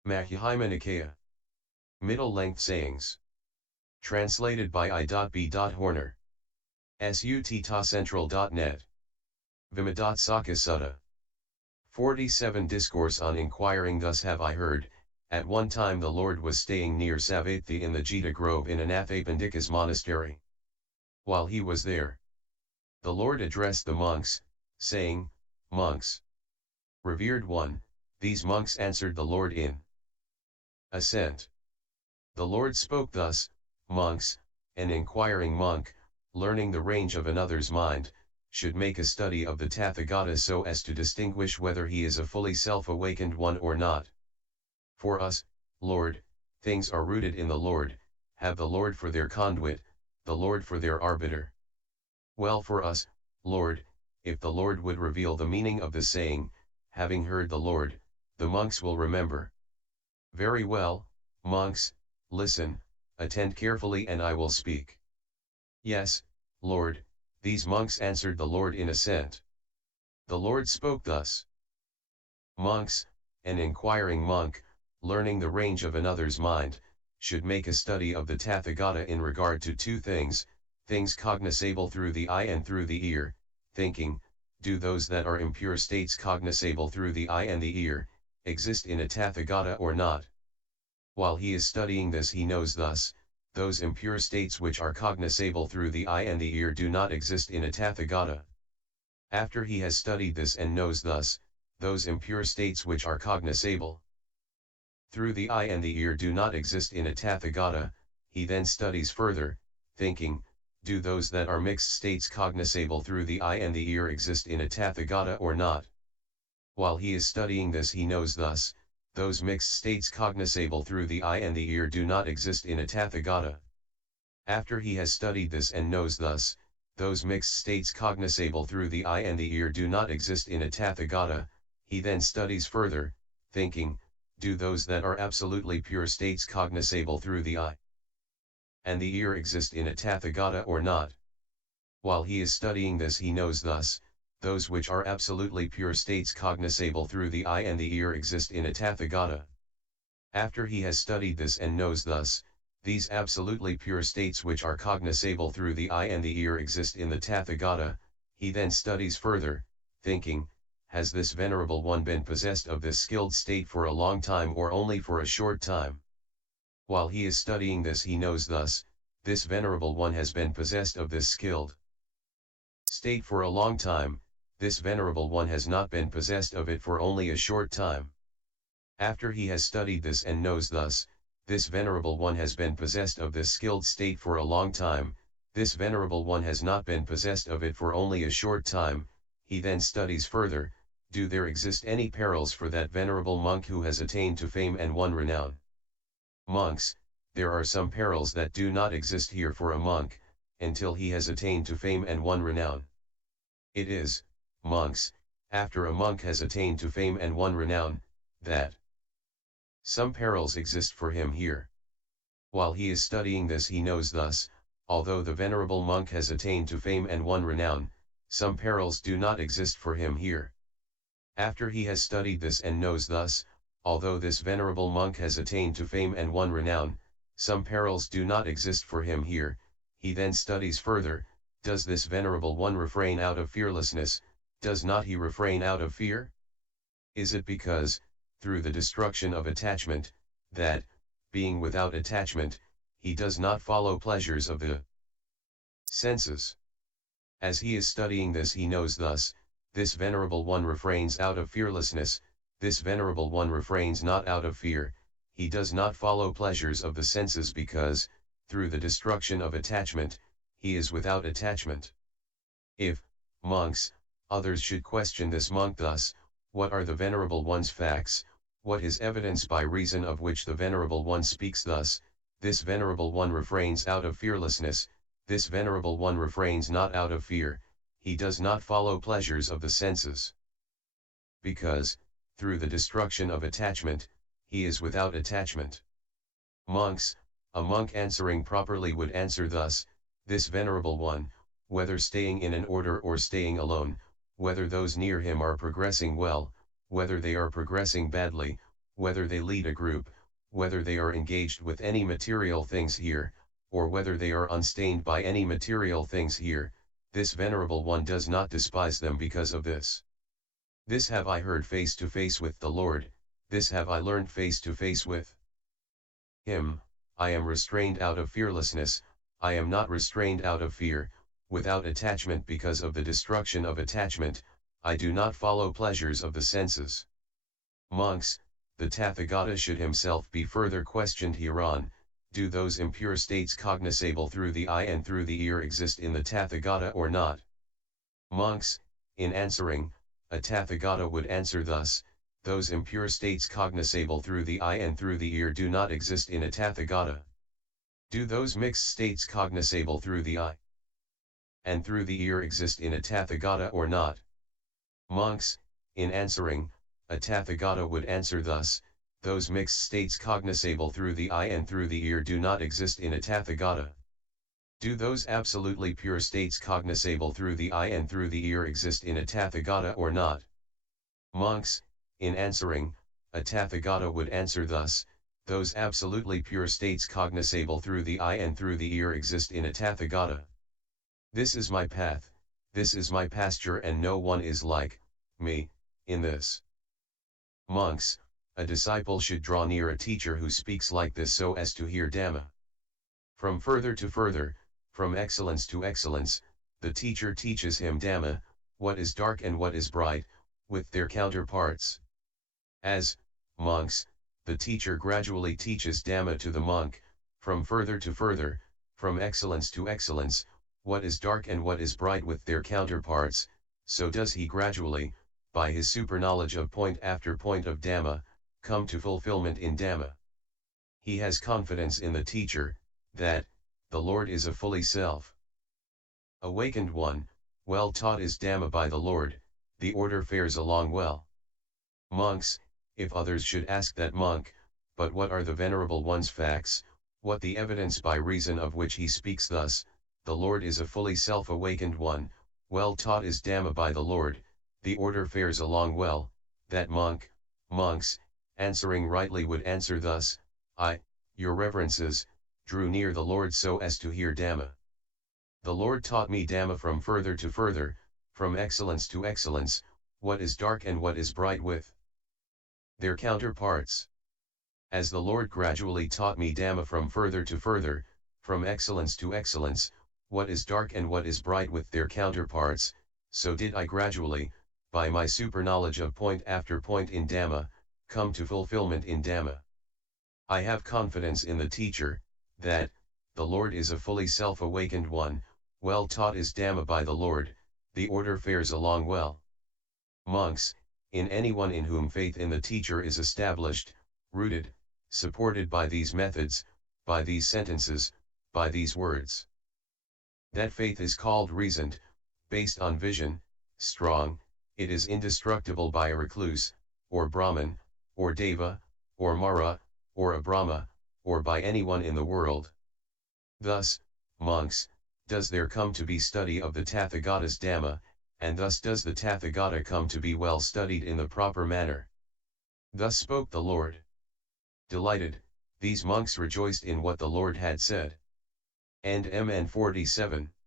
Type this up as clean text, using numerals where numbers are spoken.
Madhyama Nikaya. Middle-length sayings. Translated by I.B.Horner. sut.central.net. Vima.Saka Sutta. 47 Discourse on Inquiring. Thus have I heard, at one time the Lord was staying near Savatthi in the Jita Grove in Anathapindika's monastery. While he was there, the Lord addressed the monks, saying, Monks, revered one, these monks answered the Lord in assent. The Lord spoke thus, Monks, an inquiring monk, learning the range of another's mind, should make a study of the Tathagata so as to distinguish whether he is a fully self-awakened one or not. For us, Lord, things are rooted in the Lord, have the Lord for their conduit, the Lord for their arbiter. Well for us, Lord, if the Lord would reveal the meaning of the saying, having heard the Lord, the monks will remember. Very well, monks, listen, attend carefully and I will speak. Yes, Lord, these monks answered the Lord in assent. The Lord spoke thus. Monks, an inquiring monk, learning the range of another's mind, should make a study of the Tathagata in regard to two things, things cognisable through the eye and through the ear, thinking, do those that are impure states cognisable through the eye and the ear, exist in a Tathagata or not? While he is studying this he knows thus, those impure states which are cognisable through the eye and the ear do not exist in a Tathagata. After he has studied this and knows thus, those impure states which are cognisable through the eye and the ear do not exist in a Tathagata, he then studies further, thinking, do those that are mixed states cognisable through the eye and the ear exist in a Tathagata or not? While he is studying this he knows thus, those mixed states cognisable through the eye and the ear do not exist in a Tathagata. After he has studied this and knows thus, those mixed states cognisable through the eye and the ear do not exist in a Tathagata, he then studies further, thinking, do those that are absolutely pure states cognisable through the eye and the ear exist in a Tathagata or not? While he is studying this he knows thus, those which are absolutely pure states cognisable through the eye and the ear exist in a Tathagata. After he has studied this and knows thus, these absolutely pure states which are cognisable through the eye and the ear exist in the Tathagata, he then studies further, thinking, has this venerable one been possessed of this skilled state for a long time or only for a short time? While he is studying this he knows thus, this venerable one has been possessed of this skilled state for a long time, this venerable one has not been possessed of it for only a short time. After he has studied this and knows thus, this venerable one has been possessed of this skilled state for a long time, this venerable one has not been possessed of it for only a short time, he then studies further, do there exist any perils for that venerable monk who has attained to fame and won renown? Monks, there are some perils that do not exist here for a monk, until he has attained to fame and won renown. It is, monks, after a monk has attained to fame and won renown, that some perils exist for him here. While he is studying this he knows thus, although the venerable monk has attained to fame and won renown, some perils do not exist for him here. After he has studied this and knows thus, although this venerable monk has attained to fame and won renown, some perils do not exist for him here, he then studies further, does this venerable one refrain out of fearlessness, does not he refrain out of fear? Is it because, through the destruction of attachment, that, being without attachment, he does not follow pleasures of the senses? As he is studying this he knows thus, this venerable one refrains out of fearlessness, this venerable one refrains not out of fear, he does not follow pleasures of the senses because, through the destruction of attachment, he is without attachment. If, monks, others should question this monk thus, what are the venerable one's facts, what is evidence by reason of which the venerable one speaks thus, this venerable one refrains out of fearlessness, this venerable one refrains not out of fear, he does not follow pleasures of the senses. Because, through the destruction of attachment, he is without attachment. Monks, a monk answering properly would answer thus, this venerable one, whether staying in an order or staying alone, whether those near him are progressing well, whether they are progressing badly, whether they lead a group, whether they are engaged with any material things here, or whether they are unstained by any material things here, this venerable one does not despise them because of this. This have I heard face to face with the Lord, this have I learned face to face with him. I am restrained out of fearlessness, I am not restrained out of fear, without attachment because of the destruction of attachment, I do not follow pleasures of the senses. Monks, the Tathagata should himself be further questioned hereon. Do those impure states cognisable through the eye and through the ear exist in the Tathagata or not? Monks, in answering, a Tathagata would answer thus: those impure states cognisable through the eye and through the ear do not exist in a Tathagata. Do those mixed states cognisable through the eye and through the ear exist in a Tathagata or not? Monks, in answering, a Tathagata would answer thus: those mixed states cognisable through the eye and through the ear do not exist in a Tathagata. Do those absolutely pure states cognisable through the eye and through the ear exist in a Tathagata or not? Monks, in answering, a Tathagata would answer thus: those absolutely pure states cognisable through the eye and through the ear exist in a Tathagata. This is my path, this is my pasture, and no one is like me in this. Monks, a disciple should draw near a teacher who speaks like this so as to hear Dhamma. From further to further, from excellence to excellence, the teacher teaches him Dhamma, what is dark and what is bright, with their counterparts. As, monks, the teacher gradually teaches Dhamma to the monk, from further to further, from excellence to excellence, what is dark and what is bright with their counterparts, so does he gradually, by his superknowledge of point after point of Dhamma, come to fulfillment in Dhamma. He has confidence in the teacher, that, the Lord is a fully self-awakened one, well taught is Dhamma by the Lord, the order fares along well. Monks, if others should ask that monk, but what are the venerable one's facts, what the evidence by reason of which he speaks thus, the Lord is a fully self-awakened one, well taught is Dhamma by the Lord, the order fares along well, that monks, answering rightly would answer thus: I, your reverences, drew near the Lord so as to hear Dhamma. The Lord taught me Dhamma from further to further, from excellence to excellence, what is dark and what is bright with their counterparts. As the Lord gradually taught me Dhamma from further to further, from excellence to excellence, what is dark and what is bright with their counterparts, so did I gradually, by my superknowledge of point after point in Dhamma, come to fulfillment in Dhamma. I have confidence in the teacher, that, the Lord is a fully self-awakened one, well taught is Dhamma by the Lord, the order fares along well. Monks, in anyone in whom faith in the teacher is established, rooted, supported by these methods, by these sentences, by these words. That faith is called reasoned, based on vision, strong, it is indestructible by a recluse, or Brahman, or Deva, or Mara, or a Brahma, or by anyone in the world. Thus, monks, does there come to be study of the Tathagata's Dhamma, and thus does the Tathagata come to be well studied in the proper manner. Thus spoke the Lord. Delighted, these monks rejoiced in what the Lord had said. And MN 47.